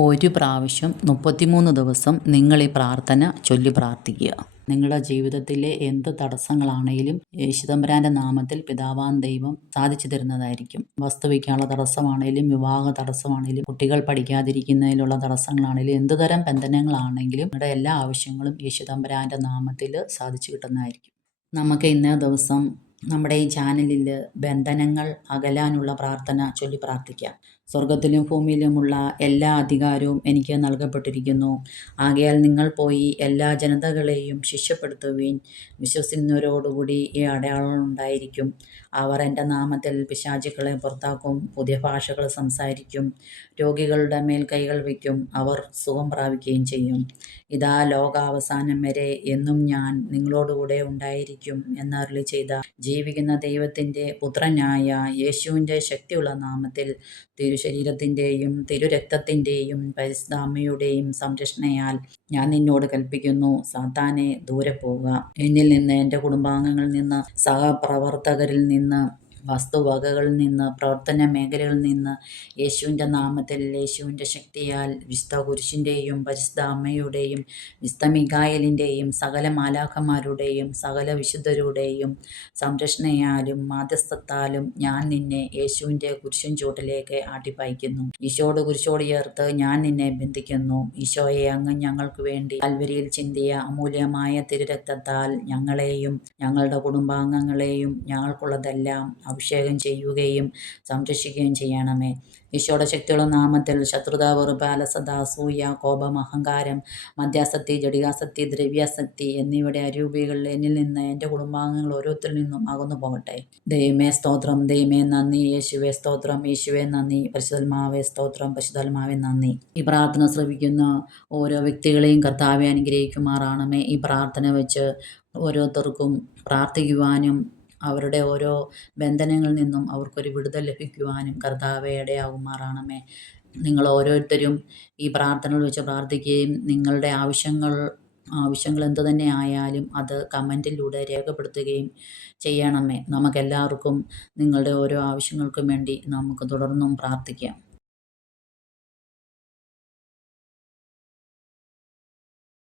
ഒരു പ്രാവശ്യം 33 ദിവസം നിങ്ങൾ ഈ പ്രാർത്ഥന ചൊല്ലി പ്രാർത്ഥിക്കുക. നിങ്ങളുടെ ജീവിതത്തിലെ എന്ത് തടസ്സങ്ങളാണെങ്കിലും യേശുതമ്പുരാൻ്റെ നാമത്തിൽ പിതാവാം ദൈവം സാധിച്ചു തരുന്നതായിരിക്കും. വസ്തു വയ്ക്കാനുള്ള തടസ്സമാണെങ്കിലും, വിവാഹ തടസ്സമാണെങ്കിലും, കുട്ടികൾ പഠിക്കാതിരിക്കുന്നതിലുള്ള തടസ്സങ്ങളാണെങ്കിലും, എന്തുതരം ബന്ധനങ്ങളാണെങ്കിലും നിങ്ങളുടെ എല്ലാ ആവശ്യങ്ങളും യേശുതമ്പുരാൻ്റെ നാമത്തിൽ സാധിച്ചു കിട്ടുന്നതായിരിക്കും. നമുക്ക് ഇന്നേ ദിവസം നമ്മുടെ ഈ ചാനലിൽ ബന്ധനങ്ങൾ അകലാനുള്ള പ്രാർത്ഥന ചൊല്ലി പ്രാർത്ഥിക്കാം. സ്വർഗത്തിലും ഭൂമിയിലുമുള്ള എല്ലാ അധികാരവും എനിക്ക് നൽകപ്പെട്ടിരിക്കുന്നു. ആകയാൽ നിങ്ങൾ പോയി എല്ലാ ജനതകളെയും ശിഷ്യപ്പെടുത്തുവിൻ. വിശ്വസിക്കുന്നവരോടുകൂടി ഈ അടയാളം ഉണ്ടായിരിക്കും. അവർ എൻ്റെ നാമത്തിൽ പിശാചുക്കളെ പുറത്താക്കും, പുതിയ ഭാഷകൾ സംസാരിക്കും, രോഗികളുടെ മേൽ കൈകൾ വയ്ക്കും, അവർ സുഖം പ്രാപിക്കുകയും ചെയ്യും. ഇതാ ലോകാവസാനം വരെ എന്നും ഞാൻ നിങ്ങളോടുകൂടെ ഉണ്ടായിരിക്കും എന്നരുളി ചെയ്ത ജീവിക്കുന്ന ദൈവത്തിൻ്റെ പുത്രനായ യേശുവിൻ്റെ ശക്തിയുള്ള നാമത്തിൽ തിരുശരീരത്തിൻ്റെയും തിരുരക്തത്തിൻ്റെയും പരിശുദ്ധ അമ്മയുടെയും സംരക്ഷണയാൽ ഞാൻ നിന്നോട് കൽപ്പിക്കുന്നു, സാത്താനെ ദൂരെ പോവുക. എന്നിൽ നിന്ന്, എൻ്റെ കുടുംബാംഗങ്ങളിൽ നിന്ന്, സഹപ്രവർത്തകരിൽ നിന്ന്, വസ്തുവകകളിൽ നിന്ന്, പ്രവർത്തന മേഖലകളിൽ നിന്ന് യേശുവിൻ്റെ നാമത്തിൽ, യേശുവിൻ്റെ ശക്തിയാൽ, വിശുദ്ധ കുരിശിൻ്റെയും പരിശുദ്ധ അമ്മയുടെയും വിശുദ്ധ മിഖായേലിൻ്റെയും സകല മാലാഖമാരുടെയും സകല വിശുദ്ധരുടെയും സംരക്ഷണയാലും മാധ്യസ്ഥത്താലും ഞാൻ നിന്നെ യേശുവിൻ്റെ കുരിശിൻ ചൂട്ടിലേക്ക് ആട്ടിപ്പായിക്കുന്നു. ഈശോട് കുരിശോട് ചേർത്ത് ഞാൻ നിന്നെ ബന്ധിക്കുന്നു. ഈശോയെ, അങ്ങ് ഞങ്ങൾക്ക് വേണ്ടി കാൽവരിയിൽ ചിന്തിയ അമൂല്യമായ തിരുരക്തത്താൽ ഞങ്ങളെയും ഞങ്ങളുടെ കുടുംബാംഗങ്ങളെയും ഞങ്ങൾക്കുള്ളതെല്ലാം അഭിഷേകം ചെയ്യുകയും സംരക്ഷിക്കുകയും ചെയ്യണമേ. ഈശോയുടെ ശക്തിയുള്ള നാമത്തിൽ ശത്രുത, വെറുപ്പ്, അലസത, അസൂയ, കോപം, അഹങ്കാരം, മദ്യാസക്തി, ജഡികാസക്തി, ദ്രവ്യാസക്തി എന്നിവയുടെ അരൂപികളിൽ എന്നിൽ നിന്ന്, എൻ്റെ കുടുംബാംഗങ്ങൾ ഓരോരുത്തരിൽ നിന്നും അകന്നു പോകട്ടെ. ദൈവമേ സ്തോത്രം, ദൈവമേ നന്ദി, യേശുവേ സ്തോത്രം, യേശുവേ നന്ദി, പരിശുദ്ധാത്മാവേ സ്തോത്രം, പരിശുദ്ധാത്മാവേ നന്ദി. ഈ പ്രാർത്ഥന ശ്രവിക്കുന്ന ഓരോ വ്യക്തികളെയും കർത്താവെ അനുഗ്രഹിക്കുമാറാണമേ. ഈ പ്രാർത്ഥന വെച്ച് ഓരോരുത്തർക്കും പ്രാർത്ഥിക്കുവാനും അവരുടെ ഓരോ ബന്ധനങ്ങളിൽ നിന്നും അവർക്കൊരു വിടുതൽ ലഭിക്കുവാനും കർത്താവെ ഇടയാകുമാറാണമേ. നിങ്ങൾ ഓരോരുത്തരും ഈ പ്രാർത്ഥനകൾ വെച്ച് പ്രാർത്ഥിക്കുകയും നിങ്ങളുടെ ആവശ്യങ്ങൾ എന്തു തന്നെ ആയാലും അത് കമൻറ്റിലൂടെ രേഖപ്പെടുത്തുകയും ചെയ്യണമേ. നമുക്കെല്ലാവർക്കും നിങ്ങളുടെ ഓരോ ആവശ്യങ്ങൾക്കും വേണ്ടി നമുക്ക് തുടർന്നും പ്രാർത്ഥിക്കാം.